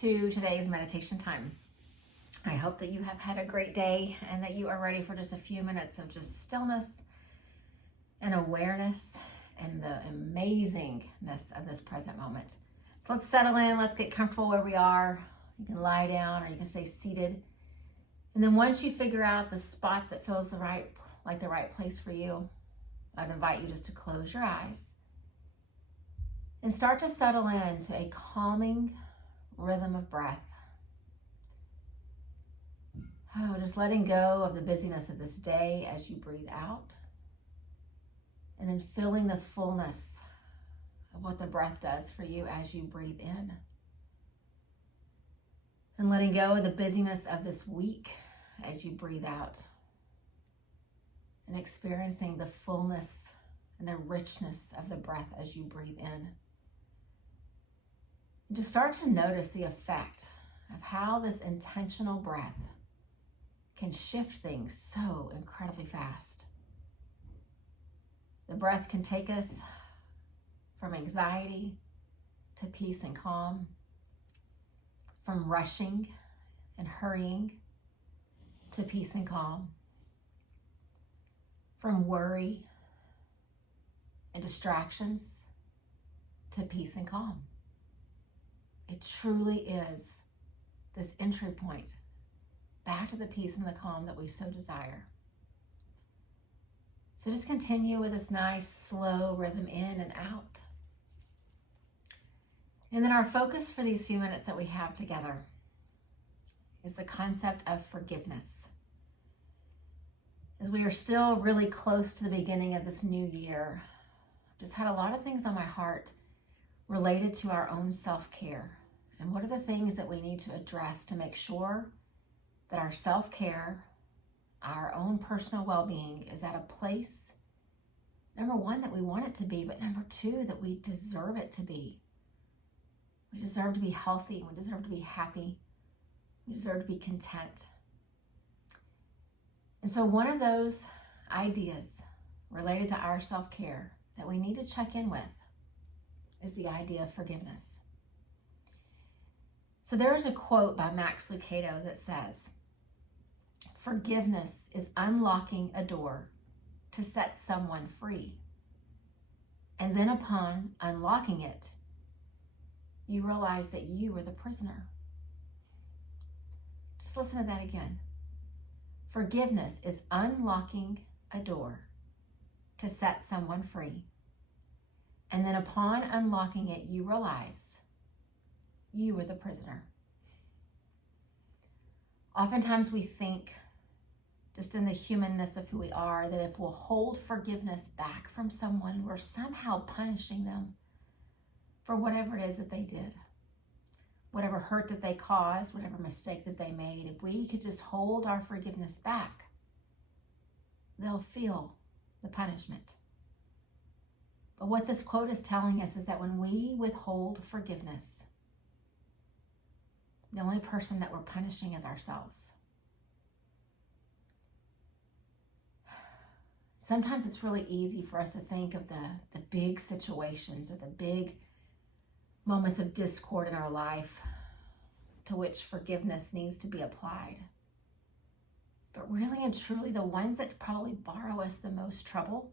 to today's meditation time. I hope that you have had a great day and that you are ready for just a few minutes of just stillness and awareness and the amazingness of this present moment. So let's settle in, let's get comfortable where we are. You can lie down or you can stay seated. And then once you figure out the spot that feels the right place for you, I'd invite you just to close your eyes and start to settle into a calming rhythm of breath. Oh, just letting go of the busyness of this day as you breathe out, and then feeling the fullness of what the breath does for you as you breathe in. And letting go of the busyness of this week as you breathe out, and experiencing the fullness and the richness of the breath as you breathe in. Just start to notice the effect of how this intentional breath can shift things so incredibly fast. The breath can take us from anxiety to peace and calm, from rushing and hurrying to peace and calm, from worry and distractions to peace and calm. It truly is this entry point back to the peace and the calm that we so desire. So just continue with this nice, slow rhythm in and out. And then our focus for these few minutes that we have together is the concept of forgiveness. As we are still really close to the beginning of this new year, I've just had a lot of things on my heart related to our own self-care. And what are the things that we need to address to make sure that our self-care, our own personal well-being is at a place, number one, that we want it to be, but number two, that we deserve it to be. We deserve to be healthy. We deserve to be happy. We deserve to be content. And so one of those ideas related to our self-care that we need to check in with is the idea of forgiveness. So there is a quote by Max Lucado that says, "Forgiveness is unlocking a door to set someone free. And then upon unlocking it, you realize that you were the prisoner." Just listen to that again. Forgiveness is unlocking a door to set someone free. And then upon unlocking it, you realize you were the prisoner. Oftentimes we think, just in the humanness of who we are, that if we'll hold forgiveness back from someone, we're somehow punishing them for whatever it is that they did, whatever hurt that they caused, whatever mistake that they made. If we could just hold our forgiveness back, they'll feel the punishment. But what this quote is telling us is that when we withhold forgiveness, the only person that we're punishing is ourselves. Sometimes it's really easy for us to think of the big situations or the big moments of discord in our life to which forgiveness needs to be applied. But really and truly, the ones that probably borrow us the most trouble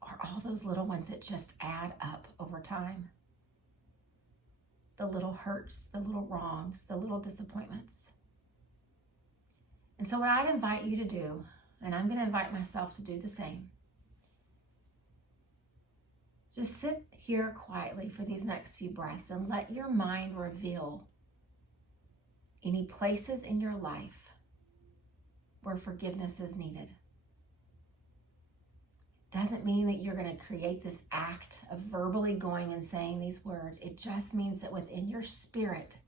are all those little ones that just add up over time. The little hurts, the little wrongs, the little disappointments. And so what I'd invite you to do, and I'm going to invite myself to do the same, just sit here quietly for these next few breaths and let your mind reveal any places in your life where forgiveness is needed. Doesn't mean that you're going to create this act of verbally going and saying these words. It just means that within your spirit,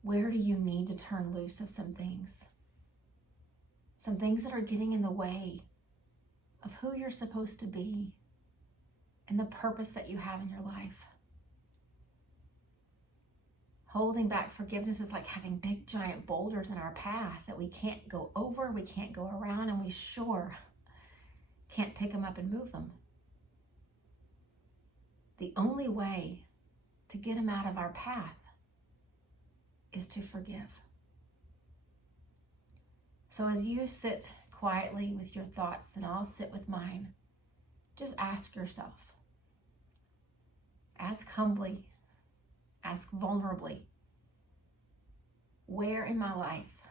where do you need to turn loose of some things? Some things that are getting in the way of who you're supposed to be and the purpose that you have in your life. Holding back forgiveness is like having big giant boulders in our path that we can't go over, we can't go around, and we sure can't pick them up and move them. The only way to get them out of our path is to forgive. So as you sit quietly with your thoughts and I'll sit with mine, just ask yourself, ask humbly, ask vulnerably, where in my life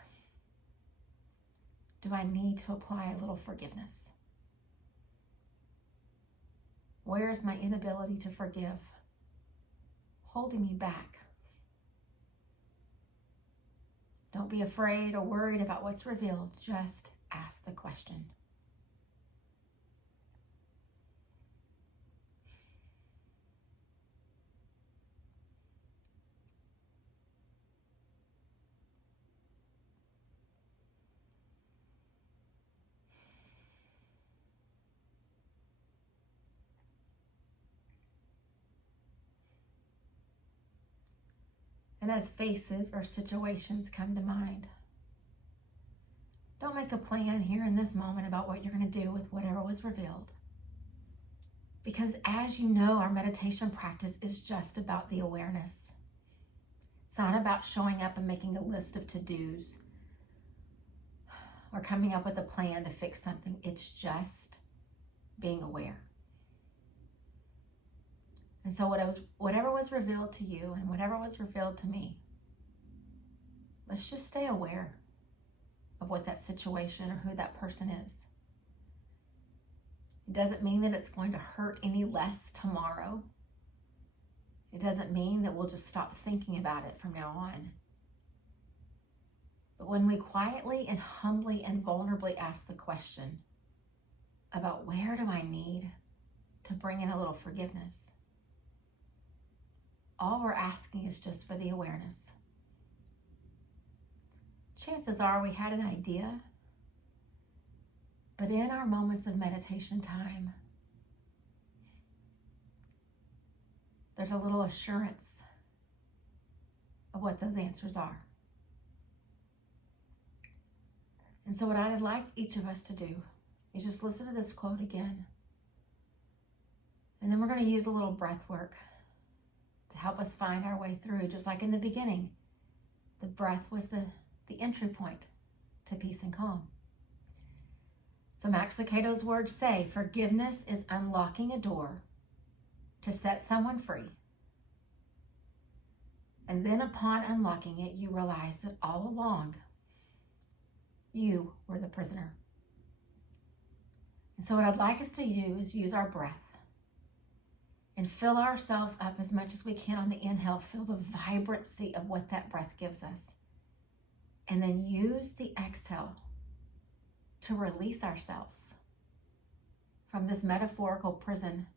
do I need to apply a little forgiveness? Where is my inability to forgive holding me back? Don't be afraid or worried about what's revealed. Just ask the question. And as faces or situations come to mind, don't make a plan here in this moment about what you're going to do with whatever was revealed. Because as you know, our meditation practice is just about the awareness. It's not about showing up and making a list of to-dos or coming up with a plan to fix something. It's just being aware. And so whatever was revealed to you and whatever was revealed to me, let's just stay aware of what that situation or who that person is. It doesn't mean that it's going to hurt any less tomorrow. It doesn't mean that we'll just stop thinking about it from now on. But when we quietly and humbly and vulnerably ask the question about where do I need to bring in a little forgiveness, all we're asking is just for the awareness. Chances are we had an idea, but in our moments of meditation time, there's a little assurance of what those answers are. And so what I'd like each of us to do is just listen to this quote again. And then we're going to use a little breath work to help us find our way through, just like in the beginning. The breath was the entry point to peace and calm. So Max Lucado's words say, forgiveness is unlocking a door to set someone free. And then upon unlocking it, you realize that all along, you were the prisoner. And so what I'd like us to do is use our breath and fill ourselves up as much as we can on the inhale. Feel the vibrancy of what that breath gives us. And then use the exhale to release ourselves from this metaphorical prison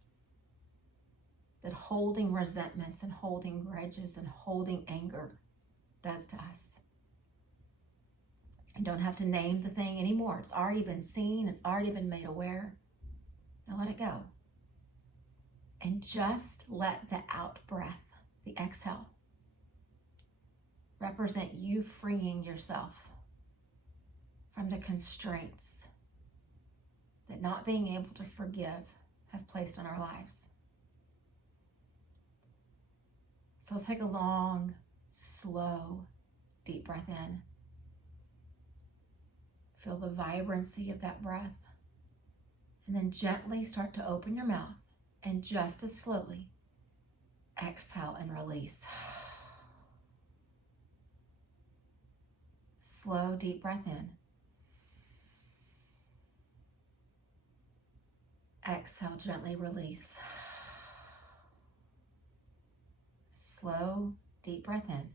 that holding resentments and holding grudges and holding anger does to us. You don't have to name the thing anymore. It's already been seen. It's already been made aware. Now let it go. And just let the out breath, the exhale, represent you freeing yourself from the constraints that not being able to forgive have placed on our lives. So let's take a long, slow, deep breath in. Feel the vibrancy of that breath. And then gently start to open your mouth and just as slowly exhale and release. Slow, deep breath in. Exhale, gently release. Slow, deep breath in.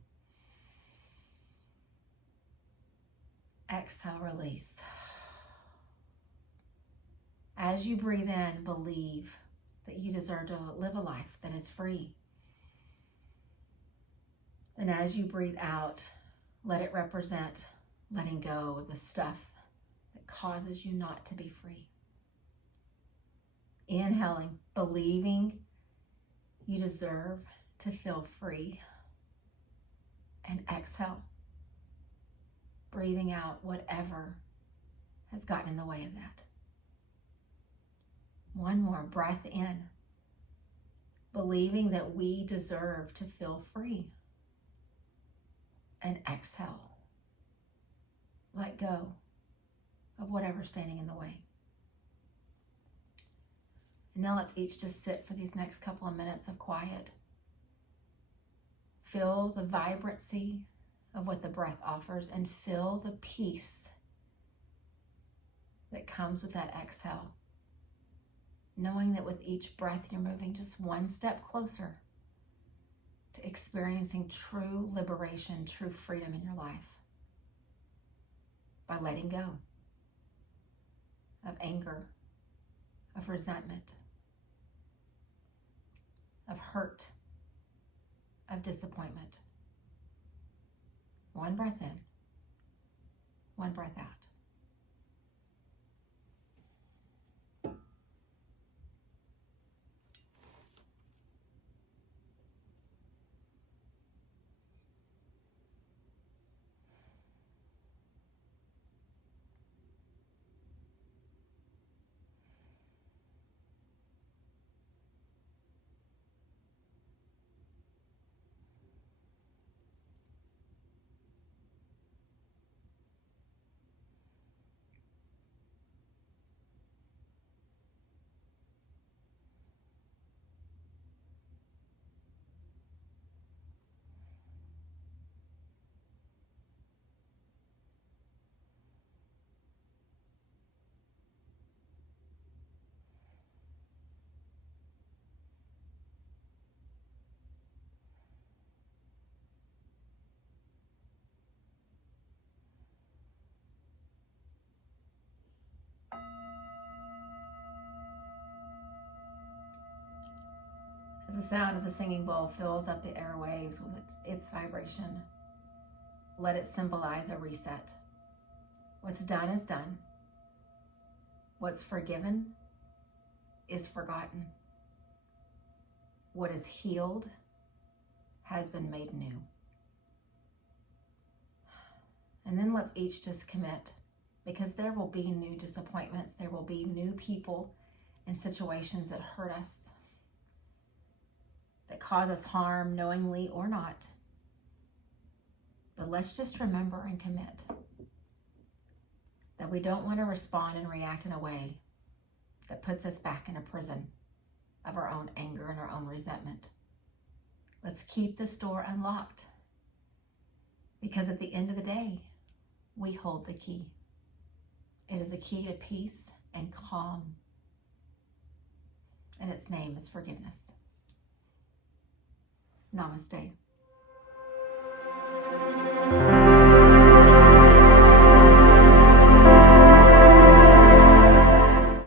Exhale, release. As you breathe in, believe that you deserve to live a life that is free. And as you breathe out, let it represent letting go of the stuff that causes you not to be free. Inhaling, believing you deserve to feel free. And exhale, breathing out whatever has gotten in the way of that. One more breath in, believing that we deserve to feel free. and exhale. Let go of whatever's standing in the way. And now let's each just sit for these next couple of minutes of quiet. Feel the vibrancy of what the breath offers and feel the peace that comes with that exhale. Knowing that with each breath, you're moving just one step closer to experiencing true liberation, true freedom in your life by letting go of anger, of resentment, of hurt, of disappointment. One breath in, one breath out. As the sound of the singing bowl fills up the airwaves with its vibration, let it symbolize a reset. What's done is done. What's forgiven is forgotten. What is healed has been made new. And then let's each just commit, because there will be new disappointments. There will be new people and situations that hurt us, that cause us harm, knowingly or not. But let's just remember and commit that we don't want to respond and react in a way that puts us back in a prison of our own anger and our own resentment. Let's keep this door unlocked, because at the end of the day, we hold the key. It is a key to peace and calm, and its name is forgiveness. Namaste.